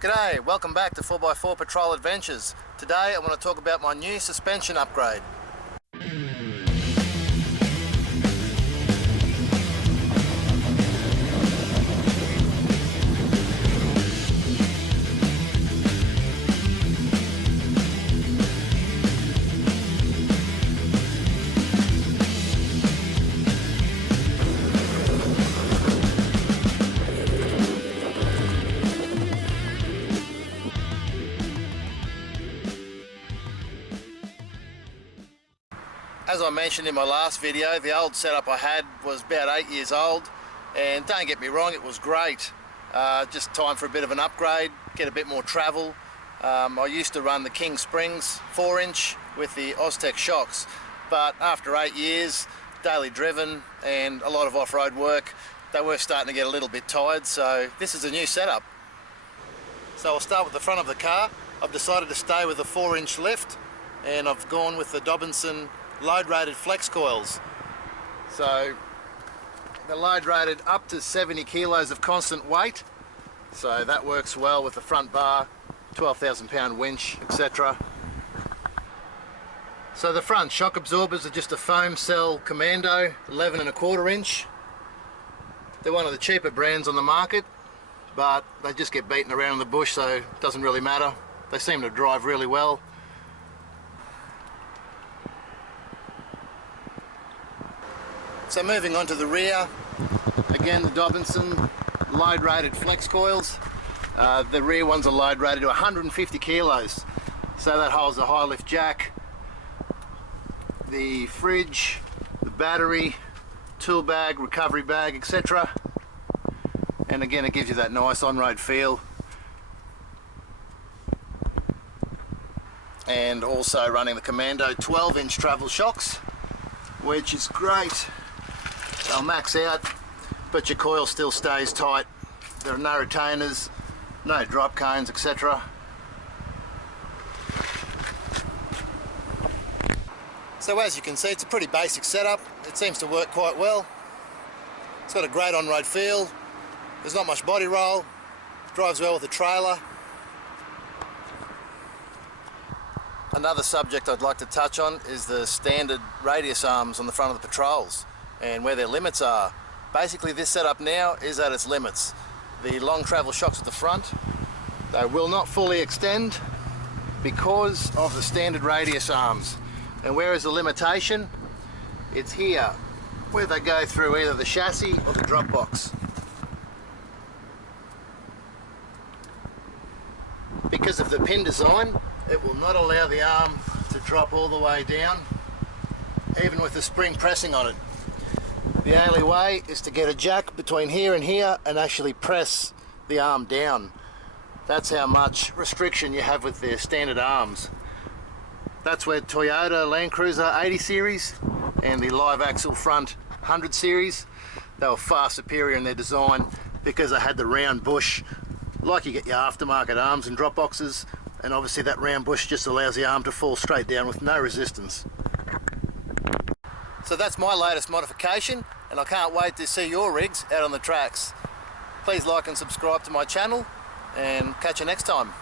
G'day, welcome back to 4x4 Patrol Adventures. Today I want to talk about my new suspension upgrade. As I mentioned in my last video, the old setup I had was about 8 years old, and don't get me wrong, it was great. Just time for a bit of an upgrade, get a bit more travel. I used to run the King Springs 4-inch with the Oztech shocks, but after 8 years, daily driven and a lot of off-road work, they were starting to get a little bit tired, so this is a new setup. So I'll start with the front of the car. I've decided to stay with the 4-inch lift, and I've gone with the Dobinson load rated flex coils. So they're load rated up to 70 kilos of constant weight, so that works well with the front bar, 12,000 pound winch, etc. So the front shock absorbers are just a foam cell Commando 11.25 inch. They're one of the cheaper brands on the market, but they just get beaten around in the bush, so it doesn't really matter. They seem to drive really well. So moving on to the rear, again the Dobinson load rated flex coils. The rear ones are load rated to 150 kilos, so that holds the high lift jack, the fridge, the battery, tool bag, recovery bag, etc. And again, it gives you that nice on-road feel. And also running the Commando 12-inch travel shocks, which is great. They'll max out, but your coil still stays tight. There are no retainers, no drop cones, etc. So as you can see, it's a pretty basic setup. It seems to work quite well. It's got a great on-road feel. There's not much body roll. Drives well with the trailer. Another subject I'd like to touch on is the standard radius arms on the front of the Patrols and where their limits are. Basically, this setup now is at its limits. The long travel shocks at the front, they will not fully extend because of the standard radius arms. And where is the limitation? It's here, where they go through either the chassis or the drop box. Because of the pin design, it will not allow the arm to drop all the way down, even with the spring pressing on it. The only way is to get a jack between here and here and actually press the arm down. That's how much restriction you have with their standard arms. That's where Toyota Land Cruiser 80 series and the live axle front 100 series, they were far superior in their design because they had the round bush like you get your aftermarket arms and drop boxes, and obviously that round bush just allows the arm to fall straight down with no resistance. So that's my latest modification, and I can't wait to see your rigs out on the tracks. Please like and subscribe to my channel, and catch you next time.